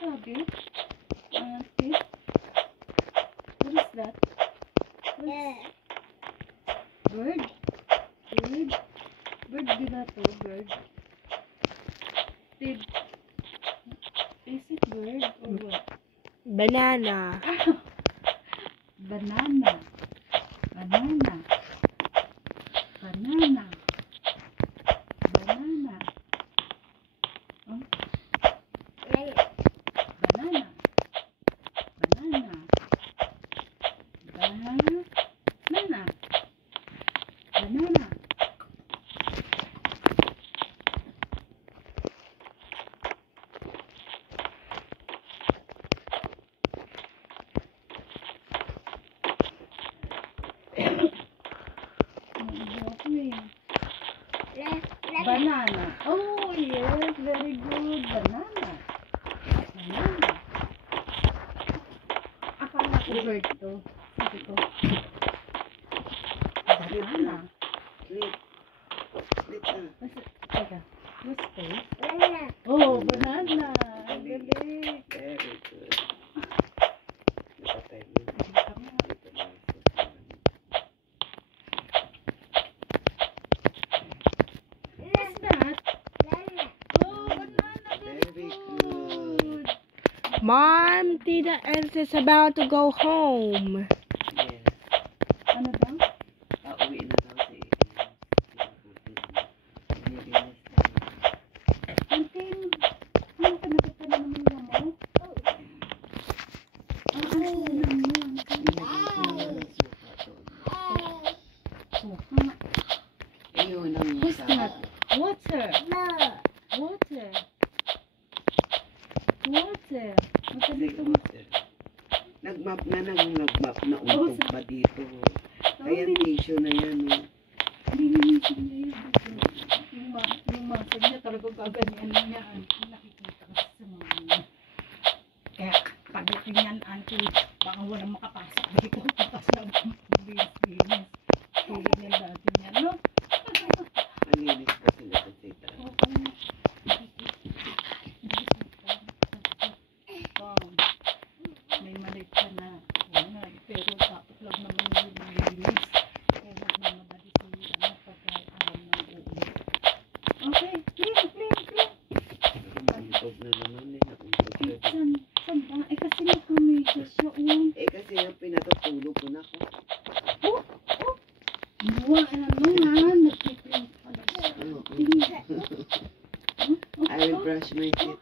Sabi? Fish? What is that? Bird? Bird? Bird gila to, bird. Is it bird or what? Banana. Banana. Banana. Banana. Banana. Oh. Banana. Banana. Banana. Banana. Banana. Oh, yes. Very good. Banana. Banana. Akala ko bird to. Sabi ko. Banana. Teka. What's this? Oh, banana. Galing. Very good. What's that? Oh, banana. Very good. Mom, Tita Elsa is about to go home. Yes. Ano daw? Pauwi na daw si Antin, ano ka nakita na naman mo? Ang ano naman mo? Ayun ang What's that? Water. Water. Water. Magkandito mo. Nagmap na untog pa dito. Kaya tissue na yan. Hindi niya yun. Yung masag niya talaga gaganyan niya. Nakikita kasi sa mga. Kaya pagdating yan, auntie, baka walang makapasok dito. Tapos lang bilis. Tulad niya dati niya, no? Malinis pa sila sa sita. May malit ka na. Pero dapat lang naman yung linis. Kaya nagmamadali si pagkain ng ulo. Okay, clean. Untog na naman eh. Untog na. Saan ba? Kasi nakamisa siya. Kasi yung pinatutulog ko na ako. Buwa, nagtiprint pala siya. I will brush my teeth